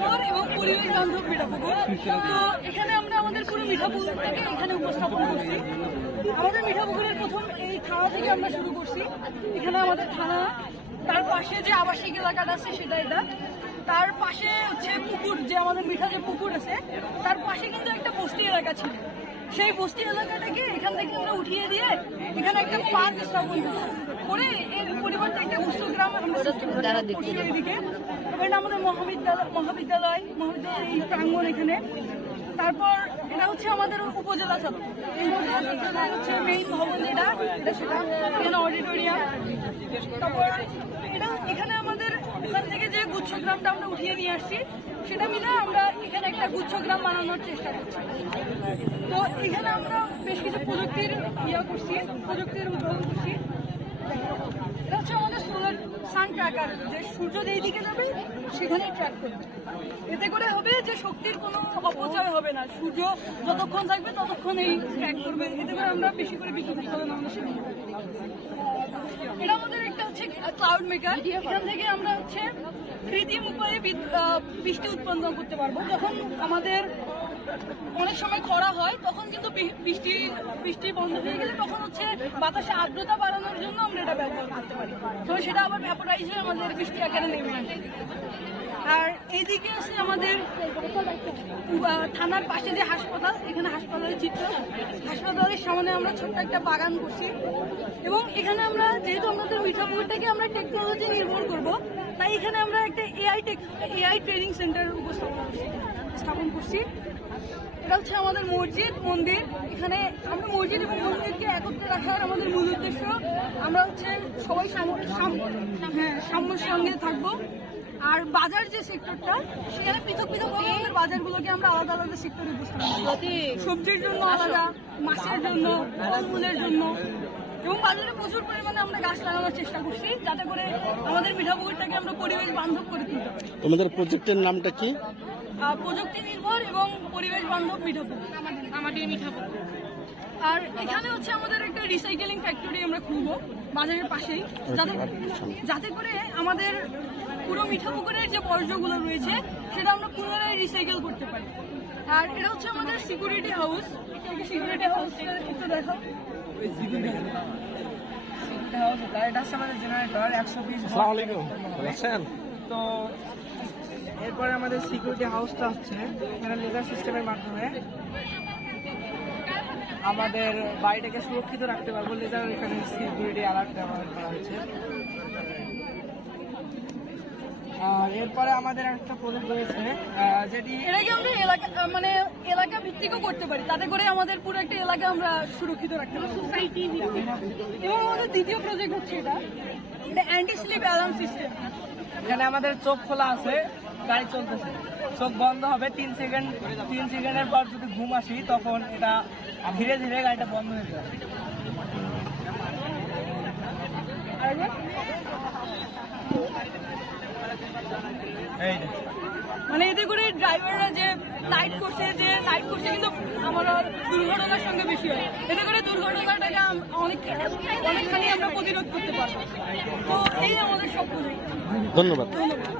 নির্ভর এবং পরিবেশ বান্ধব মিঠাপুকুর তো এখানে আমরা আমাদের পুরো মিঠাপুকুরটাকে এখানে উপস্থাপন করছি। আমাদের মিঠাপুকুরের প্রথম এই থানা থেকে আমরা শুরু করছি। এখানে আমাদের থানা, তার পাশে যে আবাসিক এলাকাটা আছে সেটা এটা। তার পাশে হচ্ছে পুকুর, যে আমাদের মিঠা যে পুকুর আছে, তার পাশে কিন্তু একটা বস্তি এলাকা ছিল। সেই বস্তি এলাকাটাকে এখান থেকে আমরা উঠিয়ে দিয়ে এখানে একটা পার্ক স্থাপন। করে এর পরিবর্তে একটা উচ্চ গ্রাম আমরা এদিকে। এটা আমাদের মহাবিদ্যালয় মহাবিদ্যালয় মহাবিদ্যালয় এই প্রাঙ্গণ এখানে। তারপর এটা হচ্ছে আমাদের উপজেলা সদর। এই উপজেলা হচ্ছে মেইন ভবন যেটা এটা সেটা এখানে অডিটোরিয়াম তারপর এটা এখানে আমাদের ওখান থেকে যে গুচ্ছগ্রামটা আমরা উঠিয়ে নিয়ে আসছি সেটা মিলে আমরা এখানে একটা গুচ্ছগ্রাম বানানোর চেষ্টা করছি। তো এখানে আমরা বেশ কিছু প্রযুক্তির ইয়া করছি, প্রযুক্তির উদ্ভাবন করছি। এটা হচ্ছে আমাদের সোলার সান ট্র্যাকার, যে সূর্য যেই দিকে যাবে, সেখানেই ট্র্যাক করবে। এতে করে হবে যে শক্তির কোনো অপচয় হবে না। সূর্য যতক্ষণ থাকবে ততক্ষণ এই ট্র্যাক করবে। এতে করে আমরা বেশি করে বিদ্যুৎ উৎপাদন আমরা সেখানে এটা আমাদের একটা হচ্ছে ক্লাউড মেকার এখান থেকে আমরা হচ্ছে কৃত্রিম উপায়ে বৃষ্টি উৎপন্ন করতে পারব। যখন আমাদের অনেক সময় খরা হয়, তখন কিন্তু বৃষ্টি বৃষ্টি বন্ধ হয়ে গেলে তখন হচ্ছে বাতাসে আর্দ্রতা বাড়ানোর জন্য আমরা এটা ব্যবহার করতে পারি। তো সেটা আবার ভ্যাপোরাইজ হয়ে আমাদের বৃষ্টি আকারে নেমে আসে। আর এইদিকে আছে আমাদের থানার পাশে যে হাসপাতাল, এখানে হাসপাতালের চিত্র। হাসপাতালের সামনে আমরা ছোট্ট একটা বাগান করছি। এবং এখানে আমরা, যেহেতু আমাদের মিঠাপুরটাকে আমরা টেকনোলজি নির্ভর করব, তাই এখানে আমরা একটা AI tech AI training centre উপস্থাপন করছি। স্থাপন করছি। এটা হচ্ছে আমাদের মসজিদ, মন্দির। এখানে আমরা মসজিদ এবং মন্দিরকে একত্রে রাখার আমাদের মূল উদ্দেশ্য। আমরা হচ্ছে সবাই হ্যাঁ সাম্যর সঙ্গে থাকব। আর বাজার যে সেক্টরটা, সেখানে পৃথক পৃথক আমাদের বাজারগুলোকে আমরা আলাদা আলাদা সেক্টরে করছি। সবজির জন্য আলাদা, মাছের জন্য, ফলমূলের জন্য। এবং বাজারে প্রচুর পরিমাণে আমরা গাছ লাগানোর চেষ্টা করছি, যাতে করে আমাদের মিঠাপুকুরটাকে আমরা পরিবেশ বান্ধব করে তুলতে পারি। তোমাদের প্রজেক্টের নামটা কি? প্রযুক্তি নির্ভর এবং পরিবেশ বান্ধব মিঠাপুকুর আমাদের মিঠাপুকুর আর এখানে হচ্ছে আমাদের একটা রিসাইকেলিং ফ্যাক্টরি আমরা খুলবো বাজারের পাশেই যাতে যাতে করে আমাদের পুরো মিঠাপুকুরের যে বর্জ্যগুলো রয়েছে সেটা আমরা পুনরায় রিসাইকেল করতে পারি আর এটা হচ্ছে আমাদের সিকিউরিটি হাউস সিকিউরিটি হাউস একটু দেখাও এটা হচ্ছে আমাদের জেনারেটর একশো আছেন তো এরপরে আমাদের সিকিউরিটি হাউসটা হচ্ছে এখানে লেজার সিস্টেমের মাধ্যমে আমাদের বাড়িটাকে সুরক্ষিত রাখতে পারব লেজার এখানে সিকিউরিটি অ্যালার্ট ব্যবহার করা হয়েছে। আর এরপরে আমাদের একটা প্রজেক্ট রয়েছে যেটি এটাকে আমরা এলাকা মানে এলাকা ভিত্তিকও করতে পারি? তাতে করে আমাদের পুরো একটা এলাকা আমরা সুরক্ষিত রাখতে পারি সোসাইটি এবং আমাদের দ্বিতীয় প্রজেক্ট হচ্ছে এটা। এটা অ্যান্টি স্লিপ অ্যালার্ম সিস্টেম এখানে আমাদের চোখ খোলা আছে গাড়ি চলতেছে। চোখ বন্ধ হবে তিন সেকেন্ড তিন সেকেন্ডের পর যদি ঘুম আসি তখন এটা ধীরে ধীরে গাড়িটা বন্ধ হয়ে যাবে। মানে এতে করে ড্রাইভাররা যে লাইট করছে যে লাইট করছে কিন্তু আমরা দুর্ঘটনার সঙ্গে বেশি হয়। এতে করে দুর্ঘটনাটাকে অনেক অনেকখানি আমরা প্রতিরোধ করতে পারব। তো এই আমাদের সব ধন্যবাদ। ধন্যবাদ।